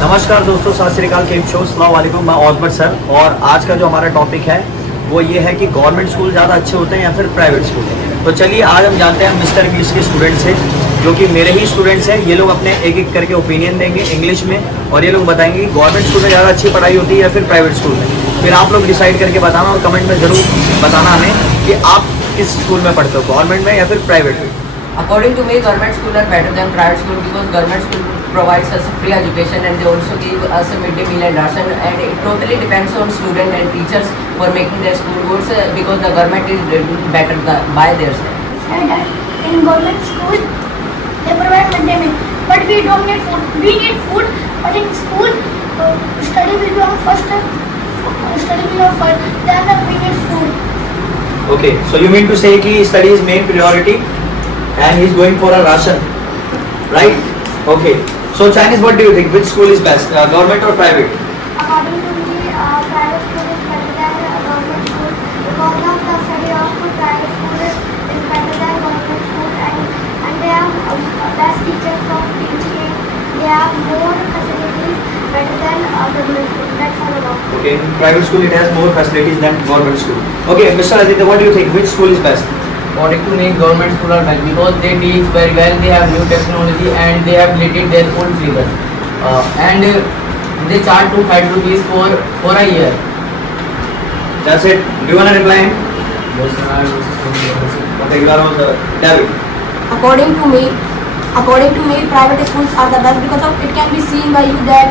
नमस्कार दोस्तों, सत श्री अकाल, केम शो, अस्सलाम वालेकुम। मैं ऑजमर सर, और आज का जो हमारा टॉपिक है वो ये है कि गवर्नमेंट स्कूल ज़्यादा अच्छे होते हैं या फिर प्राइवेट स्कूल। तो चलिए आज हम जानते हैं मिस्टर इंग्लिश के स्टूडेंट्स से, जो कि मेरे ही स्टूडेंट्स हैं। ये लोग अपने एक एक करके ओपिनियन देंगे इंग्लिश में, और ये लोग बताएंगे कि गवर्नमेंट स्कूल में ज़्यादा अच्छी पढ़ाई होती है या फिर प्राइवेट स्कूल में। फिर आप लोग डिसाइड करके बताना और कमेंट में ज़रूर बताना हमें कि आप किस स्कूल में पढ़ते हो, गवर्नमेंट में या फिर प्राइवेट में। According to me, government schools are better than private school because government school provides us free education and they also give us a midday meal and ration, and it totally depends on student and teachers for making their school goods because the government is better by their side. In government school, they provide midday meal, but we don't need food. We need food, but in school, study will be on first. Study will be on first. Then we need food. Okay, so you mean to say कि study is main priority and he's going for a ration, right? Okay, so Chinese, what do you think, which school is best, government or private? According to me, private school is better than government school because of the study of private school is better than government school, and they have best teachers for teaching. They have more facilities better than government school. That's all about it. Okay, in private school it has more facilities than government school. Okay, Mr. Aditya, what do you think, which school is best? According to me, government schools are best because they teach very well, they have new technology and they have created their own syllabus. And they charge 2 rupees for a year. That's it. Do you want to reply? Okay, you are on the David. According to me, private schools are the best because of it can be seen by you that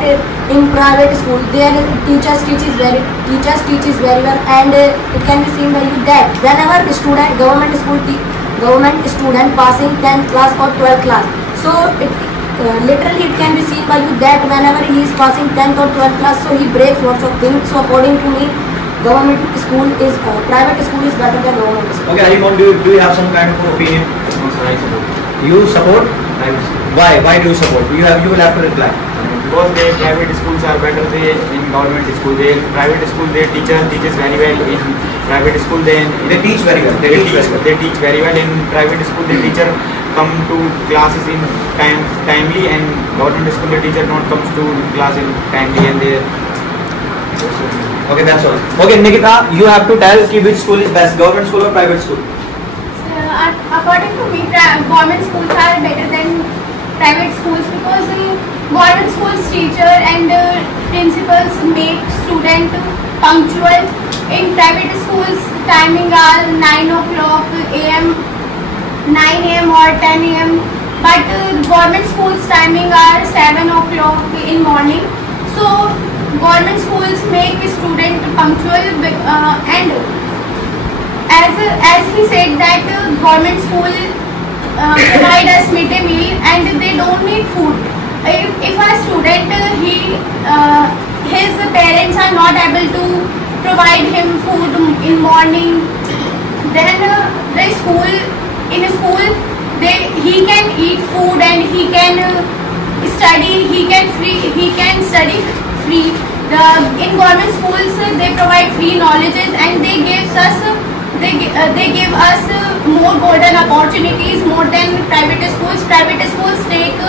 in private school their teachers teaches very well, and it can be seen by you that whenever government student passing 10th class or 12th class, so literally it can be seen by you that whenever he is passing 10th or 12th class, so he breaks lots of things. So according to me, private school is better than government school. Okay, Harimon, do you have some kind of opinion? No, sir, I support You support? private school. Why do you support? You will have to reply. Because the private schools are better than in government school. They private school, their teacher teaches very well. In private school, They teach very well. they teach very well. In private school, the teacher come to classes in timely, and government school the teacher not comes to class in timely, and they. Okay, that's all. Okay, Nikita, you have to tell ki which school is best, government school or private school. According to me, government schools are better than private schools because government schools teacher and principals make student punctual. In private schools, timing are 9 o'clock a.m., 9 a.m. or 10 a.m. But government schools timing are 7 o'clock in morning. So government schools make student punctual, and as he said that government school provide us midday meal and they don't need food. If a student his parents are not able to provide him food in morning, then the school he can eat food and he can study. He can study free. In government schools they provide free knowledges and they give us more golden opportunities more than private schools. Private schools take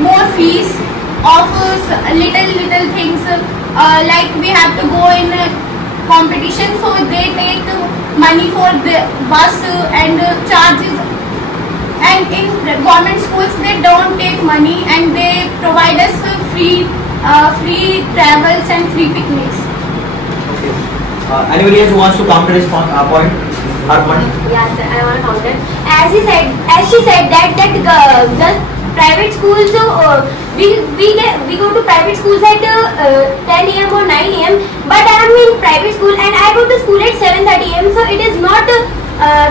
more fees of little things, like we have to go in competition, so they take money for the bus and charges. And in government schools they don't take money and they provide us free travels and free picnics. Okay. Anybody else who wants to counter this point? Yes, I want to counter. As she said that the private schools, we go to private schools at 10 a.m. or 9 a.m. But I am in private school and I go to school at 7:30 a.m. So it is not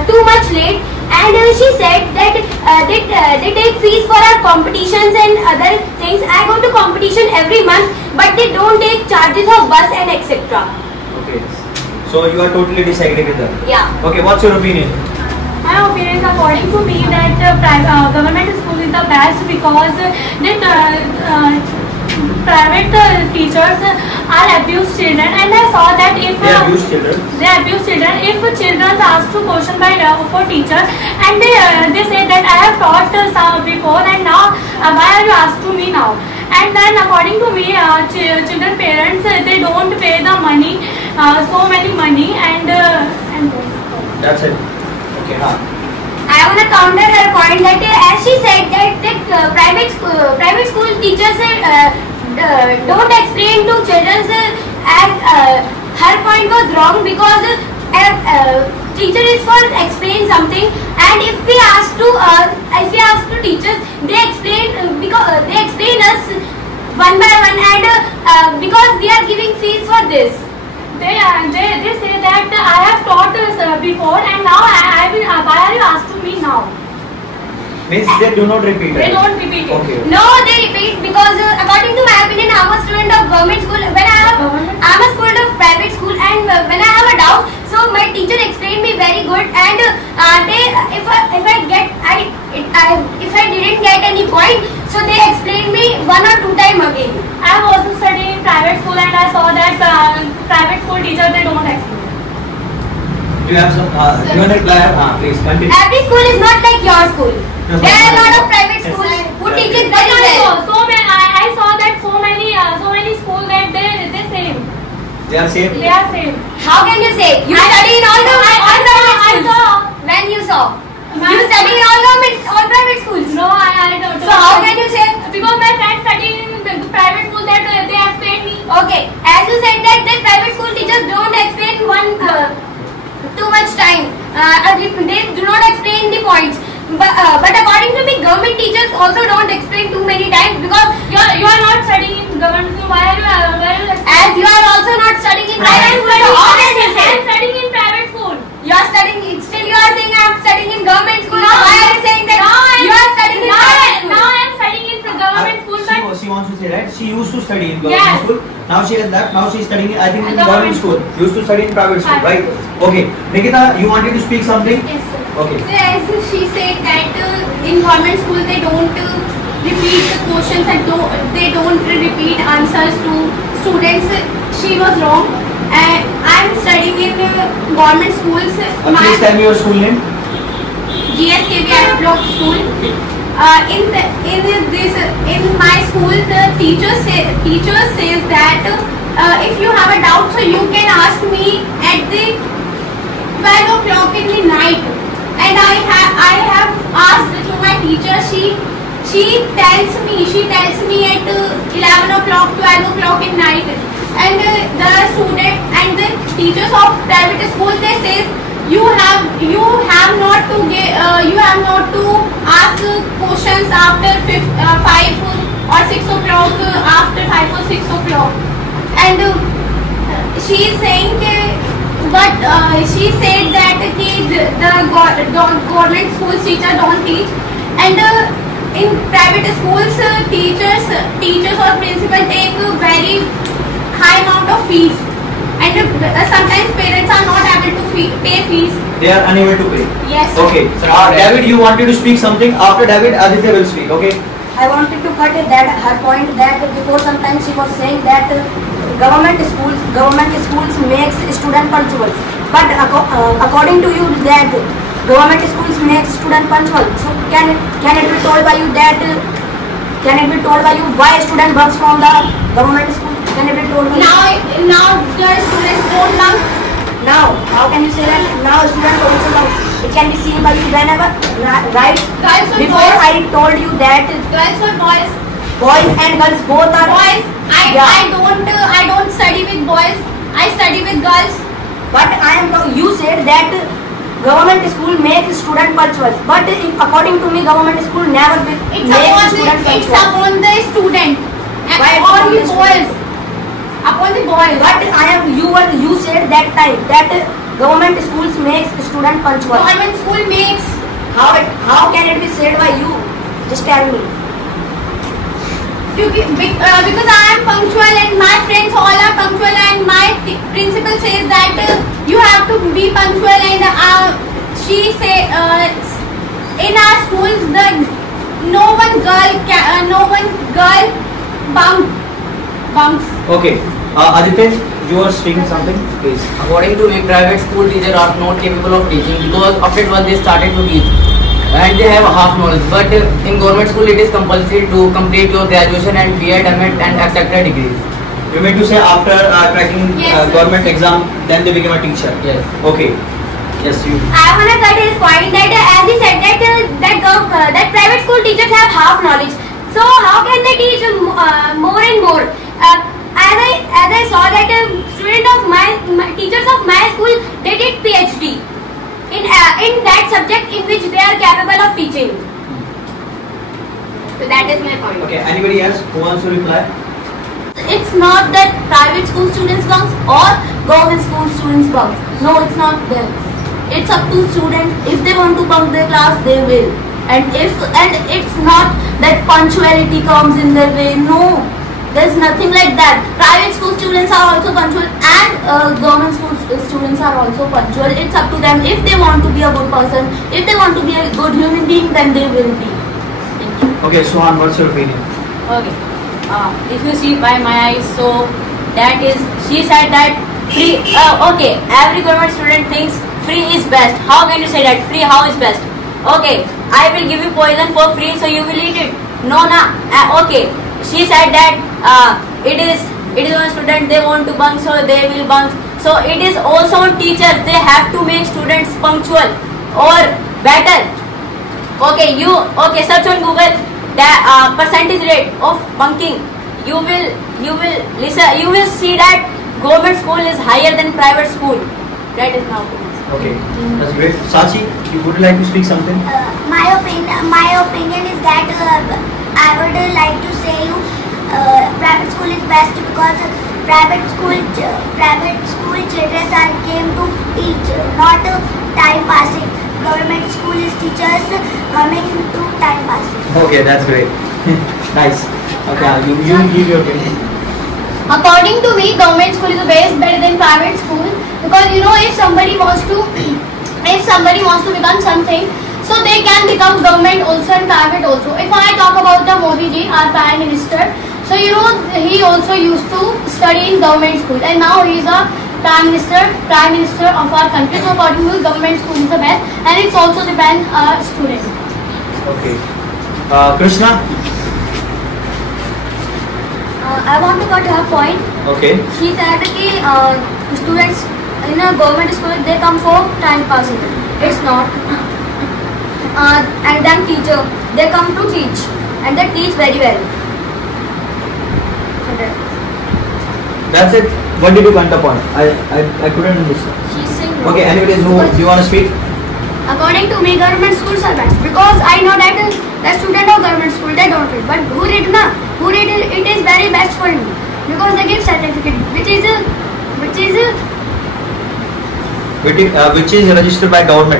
too much late. And she said that they take fees for our competitions and other things. I go to competition every month, but they don't take charges of bus and etc. Okay. So you are totally disagreeing with her? Yeah. Okay, what's your opinion? My opinion is, according to me, that government school is the best because private teachers are abuse children, and I saw that if They abuse children. If children ask to question by for teachers, and they say that I have taught some before and now why are you asked to me now? And then according to me, children parents they don't pay the money, so many money, and That's it. Okay, हाँ. I want to counter her point that as she said that private school teachers don't explain to children as her point was wrong, because teacher is for explain something, and if we ask to teachers, they explain because they explain us one by one, and because we are giving fees for this. they say that I have taught before, and now why are you asking me now? Means they do not repeat They it. don't repeat it. Okay. No, they repeat, because according to my opinion, I'm a student of government school. I'm a student of private school, and when I have a doubt, so my teacher explained me very good, and if I didn't get any point, so they explained me 1 or 2 times again. I have also studied in private school, and I saw that private school teachers they don't explain. Do you have some? You want to reply? Please continue. Every school is not like your school. Yes, There are a lot of yes. private schools who teach it very But well. so many, I saw that so many schools that they same. They are same. They are same. How can you say? You study in all I private schools. saw. When you saw? You study in all private schools. No, I don't. So how can you say? Because my friends study in the private school that they explain me. Okay, as you said that private school teachers don't explain too much time. They do not explain the points. But according to me, government teachers also don't explain too many times, because You are not studying in government school. Why are you? as you are also not studying in private school. So how can you say? I am studying in private school. You are studying. Still, you are saying I am studying in government school. No. So why are you saying that you are studying in private school? Now I am studying in government school. But She wants to say, right? She used to study in government Yes. school. Now she is that. Now she is studying, I think, in Government government school. She used to study in private school, right? Okay. Nikita, you wanted to speak something? Yes, sir. Okay. So as she said that in government school they don't repeat the questions and they don't repeat answers to students. She was wrong. And I'm studying in government schools. Please tell me your school name. GSKVI block school. In my school, the teacher says that if you have a doubt, so you can ask me at the 12 o'clock in the night. And I have asked to my teacher. She tells me at 11 o'clock, 12 o'clock in night. And the student and the teachers of private school, they say you have not to ask questions after 5 or 6 o'clock, after 5 or 6 o'clock. And she is saying but she said that the government school teacher don't teach, and in private schools teachers or principal take a very high amount of fees, and sometimes parents are not able to pay fees. They are unable to pay. Yes. Okay. David, you wanted to speak something. After David, Aditya will speak. Okay. I wanted to cut that her point that before sometimes she was saying that government schools makes student punctual, but according to you that government schools makes student punctual. So can it be told by you that why student works from the government school? Can it be told by you? Now the students don't learn. Now how can you say that now student also learns? It can be seen by you whenever, right? Girls or Before boys? I told you that Girls or boys? boys and girls both are Boys. Yeah. I don't study with boys. I study with girls. But you said that government school makes student punctual. But if, according to me, government school never It's makes student punctual. upon the student. And Why upon upon the the boys. Upon the boys. But you said that time that government schools makes student punctual. Government school makes. How can it be said by you? Just tell me. Because I am punctual and my friends all are punctual, and my principal says that you have to be punctual, and she say in our schools no one girl bunks. Okay. Aditya, you are speaking something, please. According to me, private school teachers are not capable of teaching, because after what they started to teach. and they have half knowledge. But in government school, it is compulsory to complete your graduation and B.Ed, M.Ed, and etc. degrees. You mean to say after cracking Yes, government exam, then they become a teacher? Yes. Okay. Yes, you. I want to cut his point that as he said that private school teachers have half knowledge. So how can they teach more and more? As I saw that student of my teachers of my school, they did PhD in that subject in which they are capable of teaching. So that is my point. Okay. Anybody else who wants to reply? It's not that private school students bunk or government school students bunk. No, it's not them. It's up to students. If they want to bunk their class, they will. And it's not that punctuality comes in their way. No, there's nothing like that. Private school students are also punctual, and government school students are also punctual. It's up to them. If they want to be a good person, if they want to be a good human being, then they will be. Okay, Suhan, what's your opinion? Okay. If you see by my eyes, so that is, she said that free. Okay, every government student thinks free is best. How can you say that free? How is best? Okay, I will give you poison for free, so you will eat it. No, na. Okay, she said that it is on student. They want to bunk, so they will bunk. So it is also on teachers. They have to make students punctual or better. Okay, search on Google the percentage rate of bunking. You will listen. You will see that government school is higher than private school. That is now. Okay, that's great. Sachi, would you like to speak something? My opinion is that I would like to say you private school is best because private school children are came to teach, not time passing. Government school is teachers coming to time passing. Okay, that's great. Nice. Okay, you give your opinion. According to me, government school is the best, better than private school, because if somebody wants to become something, so they can become government also and private also. If I talk about the Modi ji, our Prime Minister, so he also used to study in government school, and now he is a Prime Minister of our country. So according to me, government school is the best, and it's also depend student. Okay. Krishna. I want to cut her point. Okay. She said that students in a government school, they come for time passing. It's not. And then teacher, they come to teach, and they teach very well. That's it. What did you count upon? I couldn't understand. She's saying Okay, anyways, do you want to speak? according to me, government schools are best, because I know that the student of government school, they don't read, but who read it is very best for you, because they give certificate which is registered by government.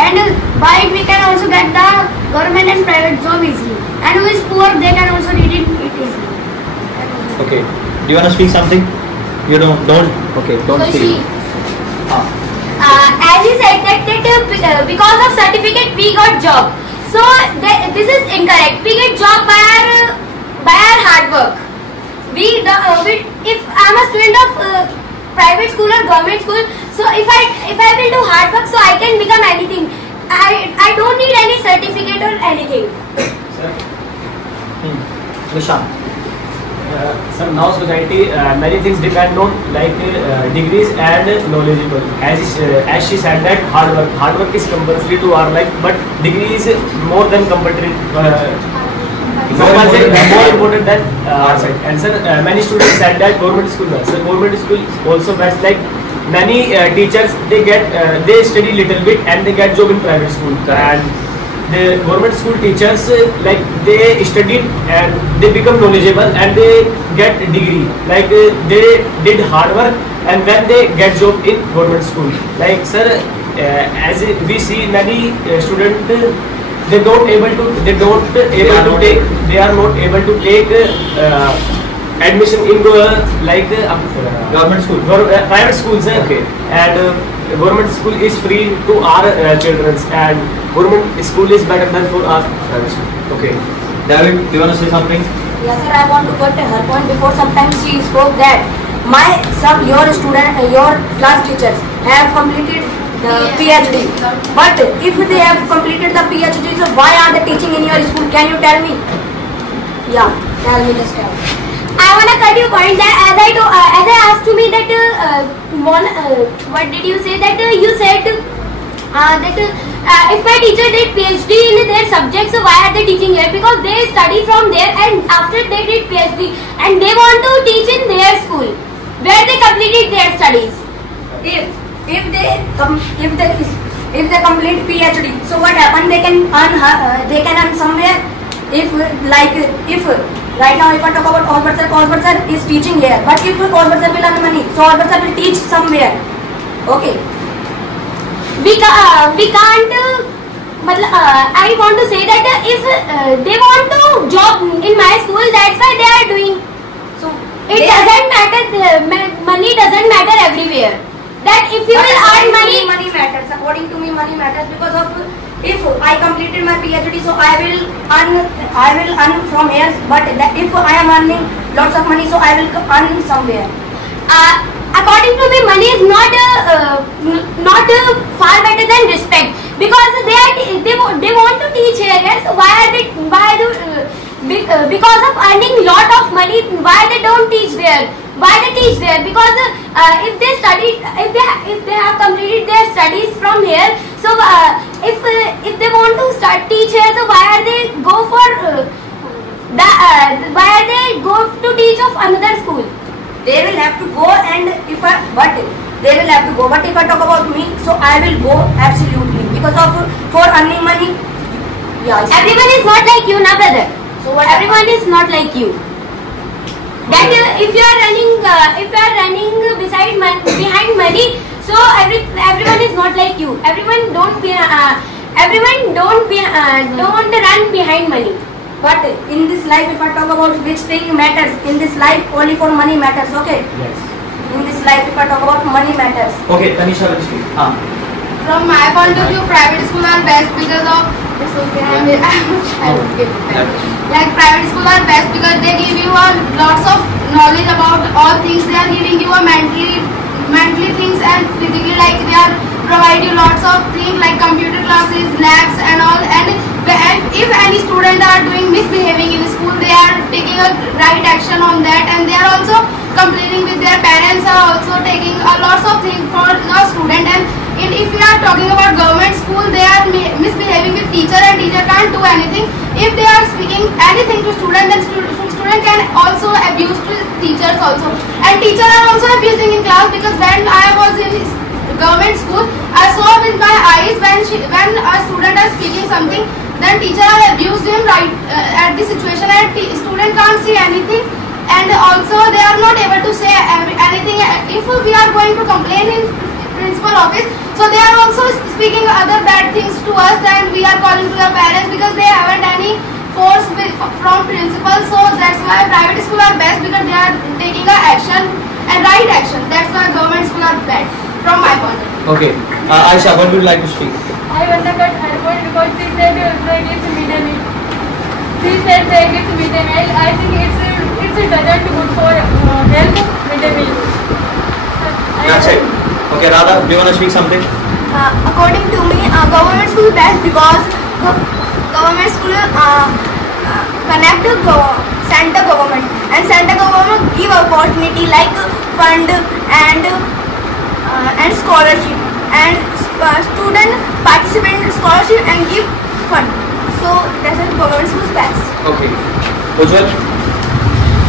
and by it we can also get the government and private job easily, and who is poor, they can also read it easily. Okay. Do you want to speak something? You don't. Okay, don't So speak. As he said that because of certificate we got job. So this is incorrect. We get job by our hard work. If I'm a student of private school or government school, so if I will do hard work, so I can become anything. I don't need any certificate or anything. Nishant. Sir, now society many things depend on degrees and knowledgeable. As she said that hard work is compulsory to our life, but degree is more than compulsory. More important than our side. And sir, many students said that government school. So government school also best. Like many teachers, they study little bit and they get job in private school. And the government school teachers, they studied and they become knowledgeable and they get degree. They did hard work and then they get job in government school. Sir, as we see many students, they are not able to take admission in Government school. Private schools. Okay. And government school is free to our children, and government school is better than for our private school. Okay. David, do you want to say something? Yes, sir. I want to cut her point before. Sometimes she spoke that your class teachers have completed PhD. But if they have completed the PhD, so why are they teaching in your school? Can you tell me? Yeah, tell me this. I wanna cut your point that as I asked to me that what did you say that you said that if my teacher did PhD in their subject, so why are they teaching here? Because they study from there and after they did PhD and they want to teach in their school where they completed their studies. If they complete PhD, so what happened? They can earn somewhere. If right now if I talk about Osbert sir is teaching here, but if Osbert sir will earn money, so Osbert sir will teach somewhere. Okay. We can't. I want to say that if they want to job in my school, that's why they are doing. So it doesn't matter. Money doesn't matter everywhere. That if you will earn money, money matters. According to me, money matters because of if I completed my PhD, so I will earn from here. But if I am earning lots of money, so I will earn somewhere. According to me, money is not far better than respect because they want to teach here. Yes, because of earning lot of money, why they don't teach there? Why they teach there? Because if they have completed their studies from here, so if they want to start teach here, so why are they go to teach of another school? They will have to go, and they will have to go. But if I talk about me, so I will go absolutely because for earning money. Yeah. Everyone is not like you, na brother. So what everyone is not like you. That if you are running behind money, so everyone is not like you. Everyone don't run behind money. But in this life, if I talk about which thing matters, in this life only for money matters, okay? Yes. In this life, if I talk about money matters. Okay, Tanisha will speak. From my point of view, private schools are best because of. It's okay. I would give it back. Like private schools are best because they give you lots of knowledge about all things. They are giving you a mentally things and physically, like they are provide you lots of things like computer classes, labs and all. And if any student are doing misbehaving in school, they are taking a right action on that, and they are also complaining with their parents, are also taking a lots of things for the student. And if we are talking about government school, they are misbehaving with teacher and teacher can't do anything. If they are speaking anything to student, then student can also abuse to teachers also. And teacher are also abusing in class because when I was in government school, I saw with my eyes when a student is speaking something, then teacher abused him right at the situation, and student can't see anything. And also they are not able to say anything. If we are going to complain in principal office, so they are also speaking other bad things to us, and we are calling to the parents because they haven't any force from principal. So that's why private school are best because they are taking a action and right action. That's why government school are bad from my point of view. Okay, Aisha, what would you like to speak? I want to cut her point because she said they give midday meal. She said they give midday meal. I think it's doesn't good for health midday meal. That's it. Okay, Radha, do you want to speak something? According to me, government school best because government school connect center government, and center government give opportunity like fund and scholarship, and student participate in scholarship and give fund. So that's why government school is best. Okay, Ujjwal?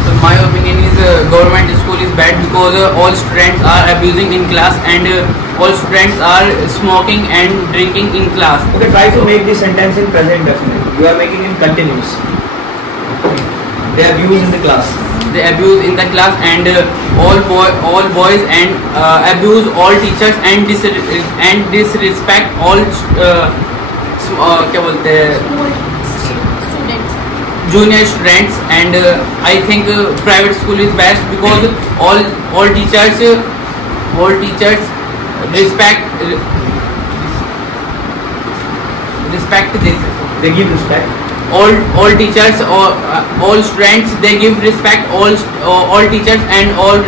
So my opinion is government school is bad because all students are abusing in class, and all students are smoking and drinking in class. Okay, try to make this sentence in present definite. You are making it continuous. They abuse in the class. They abuse in the class, and all boys and abuse all teachers and disrespect all क्या बोलते हैं junior students. And I think private school is best because all teachers respect this. They give respect. All teachers or all students, they give respect all teachers and all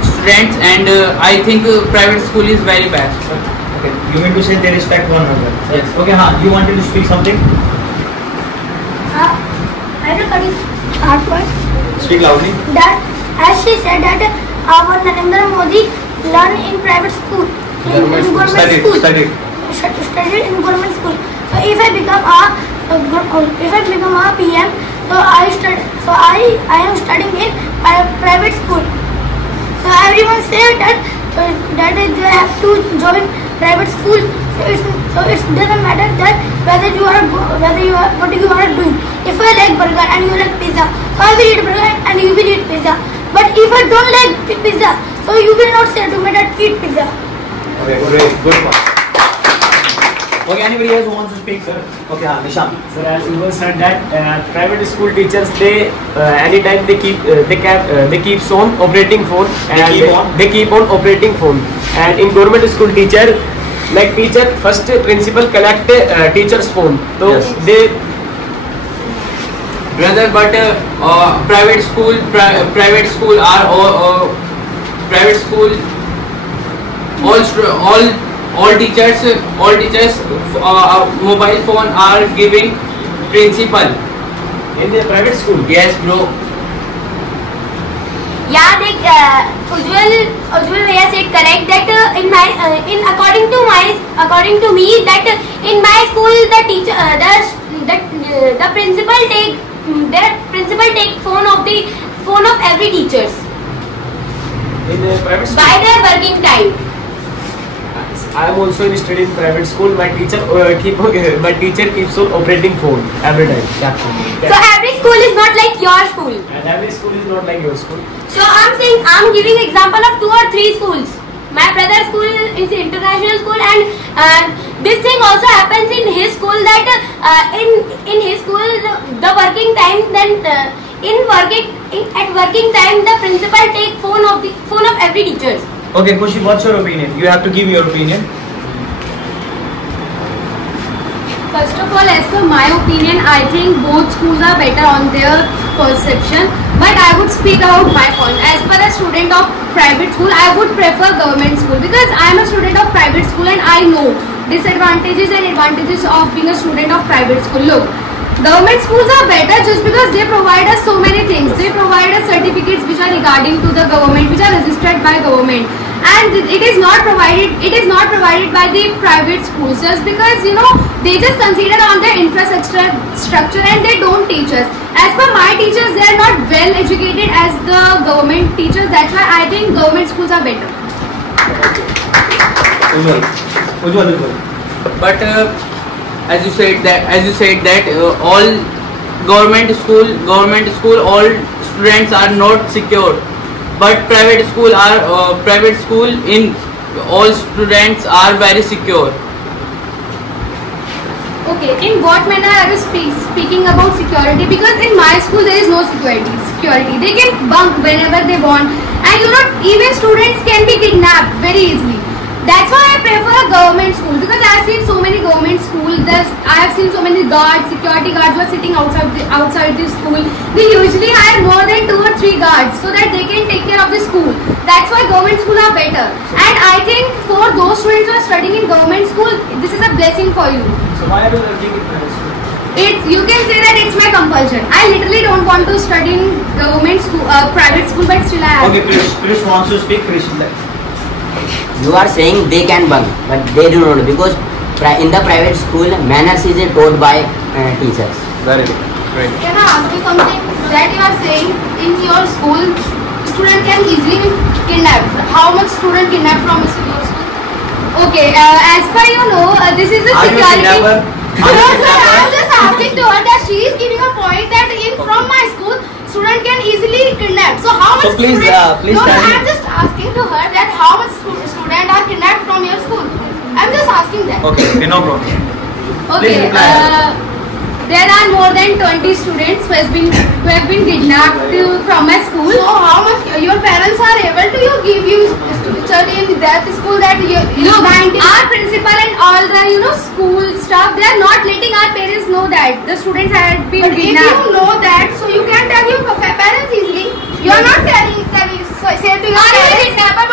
students students, and I think private school is very best. Okay, you mean to say they respect one another? Yes. Okay, you wanted to speak something? I will cut it hard point. Speak loudly. That as she said that our Narendra Modi learn in private school, in government school, Studied. studied in government school. So if I become a PM, so I am studying in private school. So everyone said that they have to join private school. So it doesn't matter that what you are doing. If I like burger and you like pizza, so I will eat burger and you will eat pizza. But if I don't like pizza, so you will not say to me that eat pizza. Okay, good point. Okay, anybody else who wants to speak, sir? Okay, Nishant. Sir, as you said that private school teachers, they anytime they keep on operating phone, and they keep on operating phone. And in government school, teacher first principal collect teacher's phone. So yes. They Brother, but private school all teachers mobile phone are giving principal in the private school. Yes, bro. Yeah, Ujjwal Bhaiya said correct that according to me that in my school the teacher the principal take phone of every teachers In the private school. by their working time. I am also studying in private school. My teacher keeps on operating phone every time. So every school is not like your school. And every school is not like your school. So I'm giving example of 2 or 3 schools. My brother's school is international school, and this thing also happens in his school that in his school the working time at working time the principal take phone of every teachers. Okay, Khushi, what's your opinion? You have to give your opinion. First of all, as per my opinion, I think both schools are better on their perception. But I would speak out my point. As per a student of private school, I would prefer government school because I am a student of private school and I know disadvantages and advantages of being a student of private school. Look, government schools are better just because they provide us so many things. They provide us certificates which are regarding to the government, which are registered by government, and it is not provided by the private schools just because they just consider on their infrastructure and they don't teach us. As per my teachers, they are not well educated as the government teachers. That's why I think government schools are better. Ujjwal. But as you said that all government school all students are not secure, but private school in all students are very secure. Okay, in what manner are you speaking about security? Because in my school there is no security. They can bunk whenever they want, and even students can be kidnapped very easily. That's why I prefer a government school, because I have seen so many government schools. I have seen so many security guards who are sitting outside the school. They usually hire more than 2 or 3 guards so that they can take care of the school. That's why government schools are better. And I think for those students who are studying in government school, this is a blessing for you. So why are you working in private school? You can say that it's my compulsion. I literally don't want to study in government school, private school, but still I have. Okay, Krish wants to speak. Krish, you are saying they can bunk, but they do not, because in the private school manners is taught by teachers. Very good. Great. Can I ask you something? That you are saying in your school, student can easily be kidnapped. How much student kidnapped from your school? Okay, as per this is a security. No, sir, I am just asking to her that she is giving a point that from my school, student can easily kidnap. So how much please tell me. I am just asking to her that how much student are kidnapped from your school. I am just asking that. Okay, no problem. Okay, there are more than 20 students who have been kidnapped from my school. So how much your parents are able to give you study in that school that our principal and all the school staff, they are not letting our parents know that the students had been kidnapped. If you know that, so you can tell your parents easily. You are not say to your parents.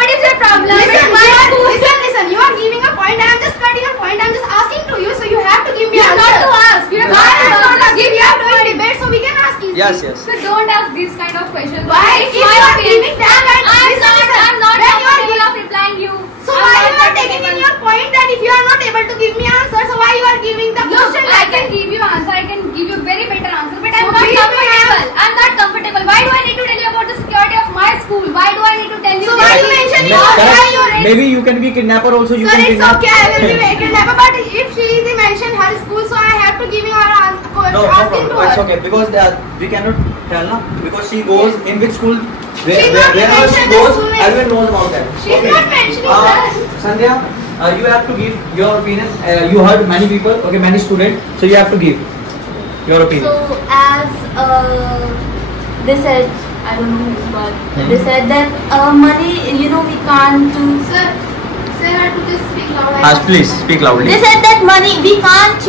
obviously. Yes, yes. So don't ask these kind of questions. Why? It's If my you are opinion. giving that, I'm not capable of replying you. So why you are taking in your point that if you are not able to give me answer, so why you are giving the Look, question I like can that? give you answer. I can give you very better answer, but I'm So not give me comfortable. I'm not comfortable. Why do I need to tell you about the security of my school? Why do I need to tell you? So why you mention No, your correct. why your Maybe you can be kidnapper also. You Sir, can it's kidnap. okay. I will be kidnapper. But if she is mentioned her school, so I have to give you her answer. No, no asking problem. to It's her. okay because we cannot tell now because she goes in which school. She's not Wherever she mentioned the goes, school name. everyone knows about that. She's not mentioning that. Sandhya, you have to give your opinion. You heard many people, okay, many students, so you have to give your opinion. So as they said, I don't know who, but they said that money, we can't do. Sir, say her to just speak loud. Please speak loudly. They said that money, we can't,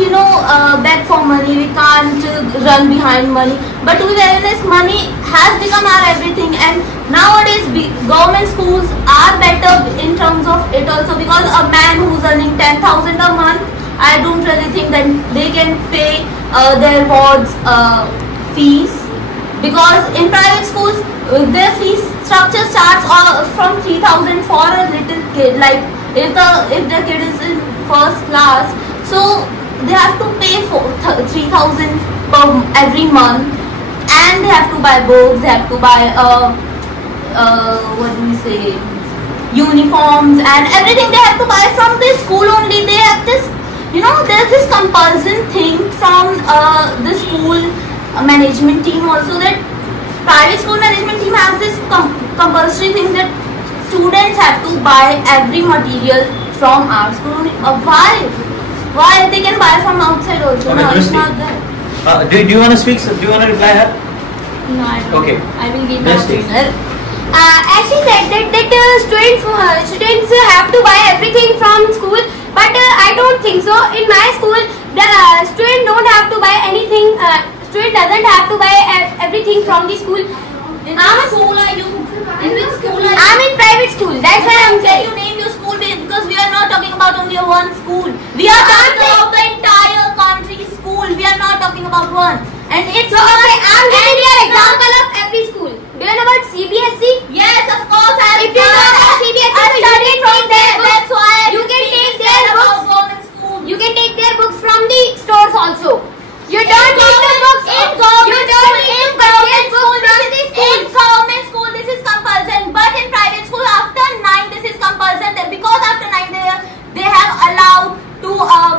beg for money, we can't run behind money. But to be very honest, money has become our everything, and nowadays government schools are better in terms of it also, because a man who's earning 10,000 a month, I don't really think that they can pay their board's fees. Because in private schools, their fees structure starts from 3,000 for a little kid. Like if the kid is in first class, so they have to pay for 3,000 every month, and they have to buy books, they have to buy uniforms and everything. They have to buy from the school only. They have this, there's this compulsion thing from the school management team also, that private school management team has this compulsory thing that students have to buy every material from our school. Why they can buy from outside also? Okay, No, it's Drishti. not that. Do you want to speak? Do you want to reply her? No, I don't. Okay. I will give my Drishti. opinion. As she said that students have to buy everything from school, but I don't think so. In my school, the student don't have to buy anything. Student doesn't have to buy everything from the school. In which school are you? In which school are you? I'm in private school. That's why I'm Can saying. you name your school, because we are not talking about only one school. We are talking about the entire country school. We are not talking about one. And it's So okay, I'm giving you an example of every school. Do you know about CBSE? Yes, of course. If you know about CBSE, I studied from there. That's why you can take their books. government school. You can take their books from the stores also. You don't take the books. In government You school, don't in take government their school, books from the in schools. government school, this is compulsion. But in private school, after 9, this is compulsion. Because after 9, they have allowed to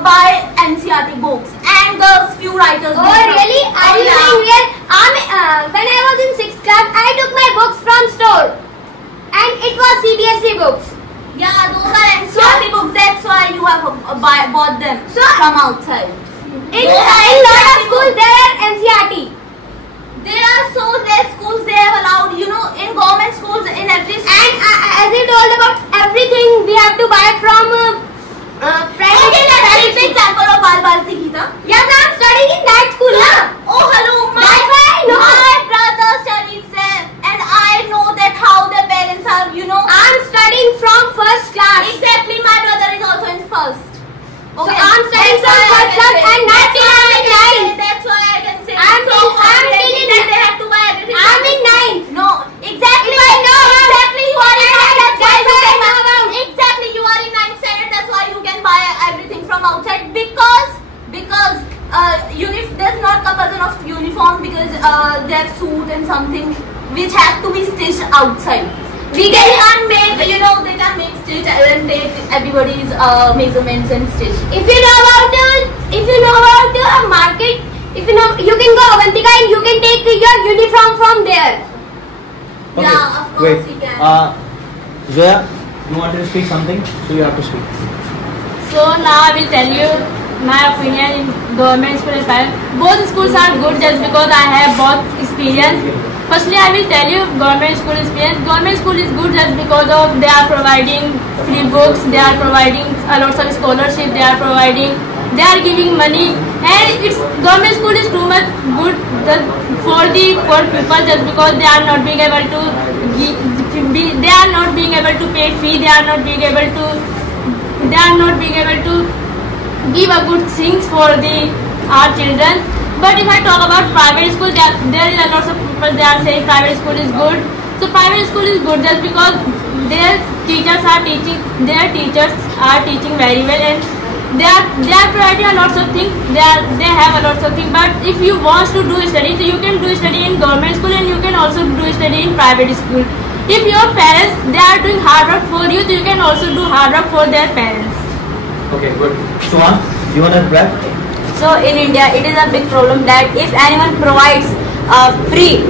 buy NCERT books and the few writers. Oh really? Are you saying real? When I was in 6th class, I took my books from store, and it was CBSE books. Yeah, those are NCERT books. That's why you have bought them from outside. In lot of schools there are NCERT. There are so less schools they have allowed. In government schools, in every school. And as you told about everything, we have to buy from private. Okay, let's take the example of Bal Bharati Geeta. Yes, I'm studying in that school, na? Oh, hello. That's why I know. My brother studies there, and I know that how their parents are. I'm studying from first class. Exactly, my brother is also in first. So I'm studying from That's why I first can class, say- and not till I'm in 9th. That's why I can say. I'm so till- I'm confidently till in- that they have to buy everything. I'm in 9th. No, exactly. If I know about- Exactly, you are in 9th. That's why That's you why I can know about- Exactly, you are in 9th standard. That's why you can buy everything from outside, because there's not compulsion of uniform, because their suit and something which have to be stitched outside. They can't make, they can make stitch and take everybody's measurements and stitch. If you know about the market, you can go Avantika and you can take your uniform from there. Okay. Yeah, of course Wait. you can. Zoya, you wanted to speak something, so you have to speak. So now I will tell you my opinion in government school and private. Both schools are good just because I have both experience. Firstly, I will tell you government school experience. Government school is good just because of they are providing free books, they are providing a lot of scholarship, they are giving money, and it's government school is too much good for the poor people just because they are not being able to pay fee, they are not being able to give a good things for our children. But if I talk about private school, there is a lot of people they are saying private school is good. So private school is good just because their teachers are teaching very well, and they are providing a lot of things. They have a lot of things. But if you want to do study, so you can do study in government school and you can also do study in private school. If your parents they are doing hard work for you, so you can also do hard work for their parents. Okay, good. Suhan, you want to reply? So in India, it is a big problem that if anyone provides free,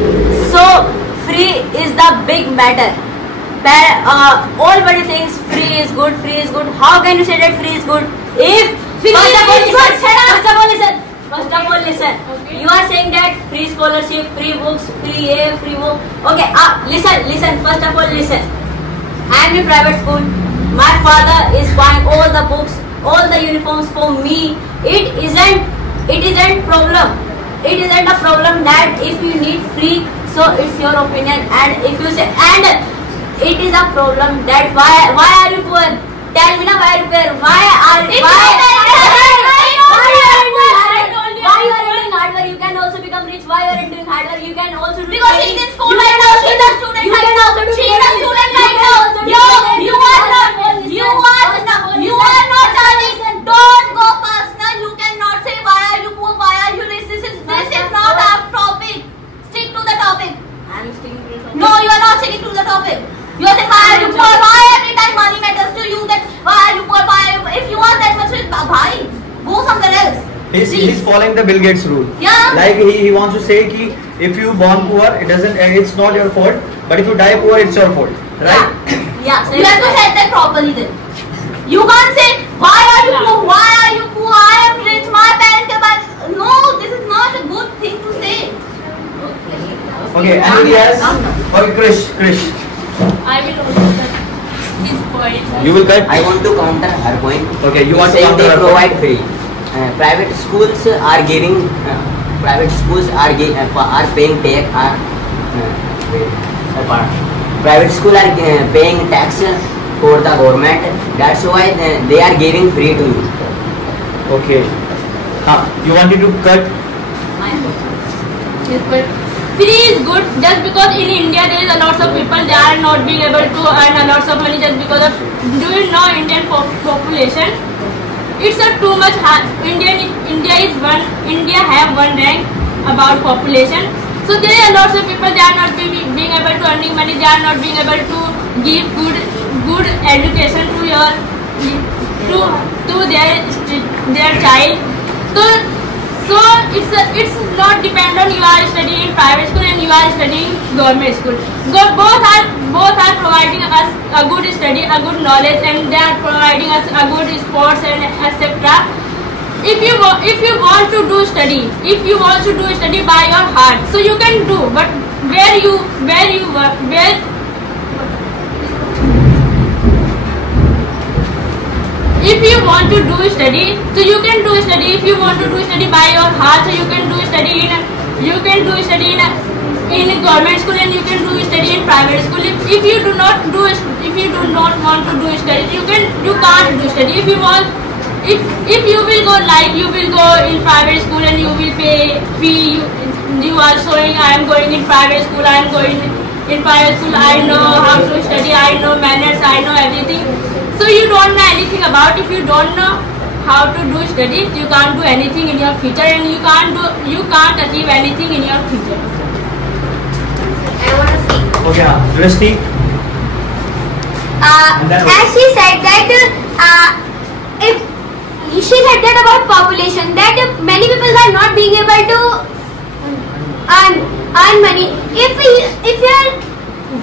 so free is the big matter. Everybody thinks free is good. How can you say that free is good? If first of all listen. Okay. You are saying that free scholarship, free books, free book. Okay, listen. First of all, listen. I am in private school. My father is buying all the books, all the uniforms for me. It isn't problem. It isn't a problem that if you need free, so it's your opinion. And if you say it is a problem that why are you poor? Tell me now why are you poor? Why you are doing hard work? You can also become rich. Why you are doing hard work? You can also do because she's in school right now. She's a student. You can also do she's a student right now. You are not charging. Don't go personal. You cannot say why are you poor? Why are you rich? This is not our topic. Stick to the topic. I am sticking to the topic. No, you are not sticking to the topic. You are saying why are you poor? Why every time money matters to you? That why are you poor? If you are that much rich, bhai, go somewhere else. He's following the Bill Gates rule. Yeah. Like he wants to say कि if you born poor, it's not your fault. But if you die poor, it's your fault, right? Yeah. You have to say that properly then. You can't say why are you poor? Why are you poor? I am rich. My parents can buy. No, this is not a good thing to say. Okay. Anybody else? Okay, Krish. I will also cut his point. You will cut. I want to counter her point. Okay, you want to saying counter they her provide free. Private schools are giving. Private schools are paying tax. Private school are paying tax for the government. That's why they are giving free to you. Okay. You wanted to cut. Free is good just because in India there is a lot of people they are not being able to earn a lot of money just because of Indian population. It's a too much high. India have one rank about population. So there are lots of people they are not being able to earning money. They are not being able to give good education to their child. So it's not depend on you are studying in private school and you are studying government school. Both are providing us a good study, a good knowledge, and they are providing us a good sports and etc. If you want to do study by your heart, so you can do. But if you want to do study, so you can do study. If you want to do study by your heart, so you can do study in government school and you can do study in private school. If you do not want to do study, you can't do study. If you want, if you will go in private school and you will pay fee. You are showing I am going in private school. I am going in private school. I know how to study. I know manners. I know everything. So you don't know anything about. If you don't know how to do studies, you can't do anything in your future, and you can't achieve anything in your future. I want to speak. Okay, Drishti. As she said that about population, that many people are not being able to earn money. If you are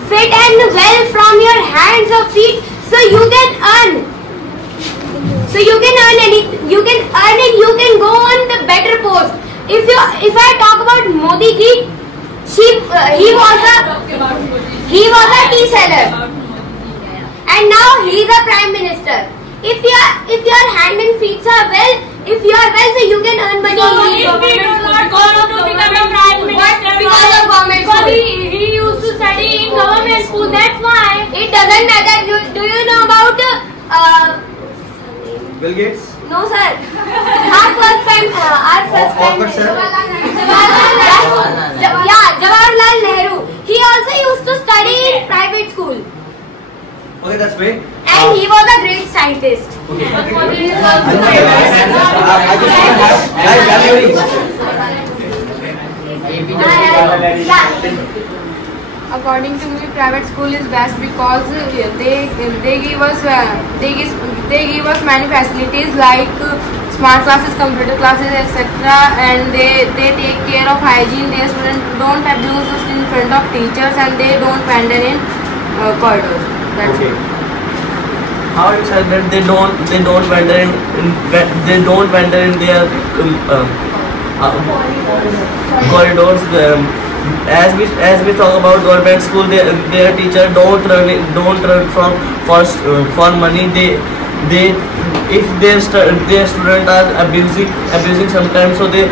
fit and well from your hands or feet, so you can earn. So you can earn and you can go on the better post. If I talk about Modi ji, he was a tea seller, and now he is a prime minister. If your hand and feet are well, if you are well, so you can earn money. So if he do not want to become a prime minister, because of government school. He used to study in government school. That's why it doesn't matter. Do you know about Bill Gates? No sir. Our first friend. Jawaharlal Nehru. He also used to study in private school. Okay, that's great. And he was a great scientist. Okay. According to me, private school is best because they give us many facilities like smart classes, computer classes, etc. And they take care of hygiene. Their students don't abuse us in front of teachers, and they don't wander in corridors. That's Okay. it. How you said that they don't wander in their corridors. As we talk about government school, their teacher don't run from for money. They if their students are abusing sometimes, so they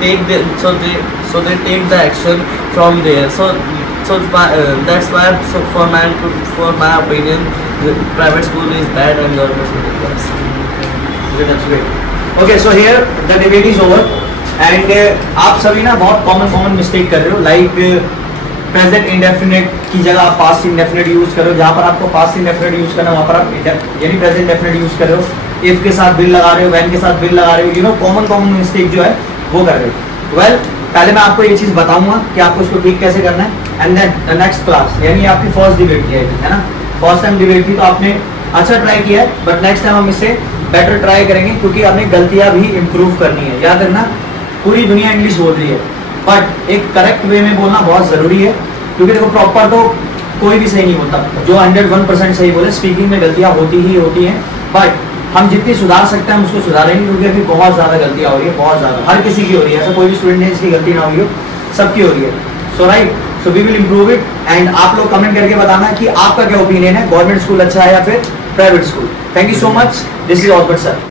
take the action from there. That's why for my opinion, the private school is bad and government school is best. Okay, that's great. Okay, so here the debate is over. And आप सभी ना बहुत common mistake कर रहे हो, like present indefinite की जगह आप पास्ट इंडेफिनिट यूज करो। जहाँ पर आपको पास्ट इंडेफिनिट यूज करना वहाँ पर आप यानी प्रेजेंट इंडेफिनिट यूज कर रहे हो। इफ के साथ बिल लगा रहे हो, व्हेन के साथ बिल लगा रहे हो, यू नो कॉमन मिस्टेक जो है वो कर रहे हो। वेल पहले मैं आपको ये चीज़ बताऊंगा कि आपको इसको ठीक कैसे करना है, एंड देन नेक्स्ट क्लास यानी आपकी फर्स्ट डिबेट थी है ना, फर्स्ट टाइम डिबेट थी तो आपने अच्छा ट्राई किया है, बट नेक्स्ट टाइम हम इससे बेटर ट्राई करेंगे क्योंकि आपने गलतियाँ भी इम्प्रूव करनी है। याद रखना पूरी दुनिया इंग्लिश बोल रही है, बट एक करेक्ट वे में बोलना बहुत ज़रूरी है क्योंकि देखो प्रॉपर तो कोई भी सही नहीं होता। जो 101% सही बोले, स्पीकिंग में गलतियाँ होती हैं, बट हम जितनी सुधार सकते हैं हम उसको सुधारेंगे क्योंकि अभी बहुत ज़्यादा गलतियाँ हो रही है, बहुत ज़्यादा हर किसी की हो रही है। ऐसा कोई भी स्टूडेंट नहीं जिसकी गलती ना हुई हो, सबकी हो रही है। So right, so we will improve it and आप लोग कमेंट करके बताना कि आपका क्या ओपिनियन है, गवर्नमेंट स्कूल अच्छा है या फिर private school. Thank you so much, this is Albert sir.